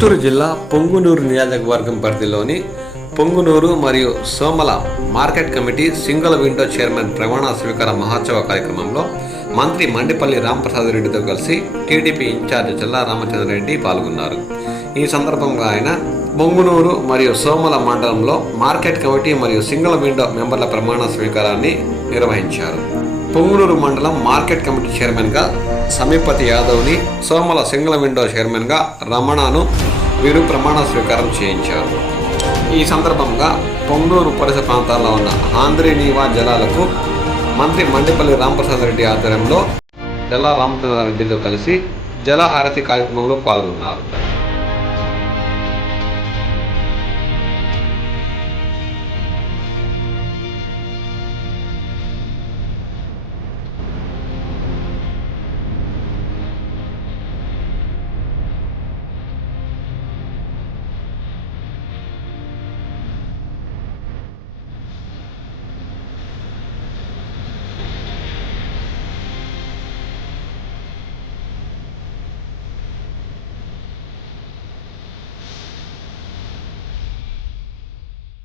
చిత్తూరు జిల్లా పొంగునూరు నియోజకవర్గం పరిధిలోని పొంగునూరు మరియు Somala market committee single window chairman ప్రమాణ స్వీకార మహోత్సవ కార్యక్రమంలో మంత్రి మండిపల్లి రాంప్రసాద్ రెడ్డితో కలిసి టీడీపీ ఇన్ఛార్జ్ జిల్లా రామచంద్రరెడ్డి పాల్గొన్నారు. ఈ సందర్భంగా ఆయన పొంగునూరు మరియు సోమల మండలంలో మార్కెట్ కమిటీ మరియు సింగిల్ విండో మెంబర్ల ప్రమాణ స్వీకారాన్ని నిర్వహించారు. పొంగునూరు మండలం మార్కెట్ కమిటీ చైర్మన్గా సమీపతి యాదవ్ని, సోమల సింగిల్ విండో చైర్మన్గా రమణను వీరు ప్రమాణ స్వీకారం చేయించారు. ఈ సందర్భంగా పొంగునూరు పరిసర ప్రాంతాల్లో ఉన్న ఆంధ్రీనీవా జలాలకు మంత్రి మండిపల్లి రాంప్రసాద్ రెడ్డి ఆధ్వర్యంలో జిల్లా రామచంద్రారెడ్డితో కలిసి జల హారతి కార్యక్రమంలో పాల్గొన్నారు.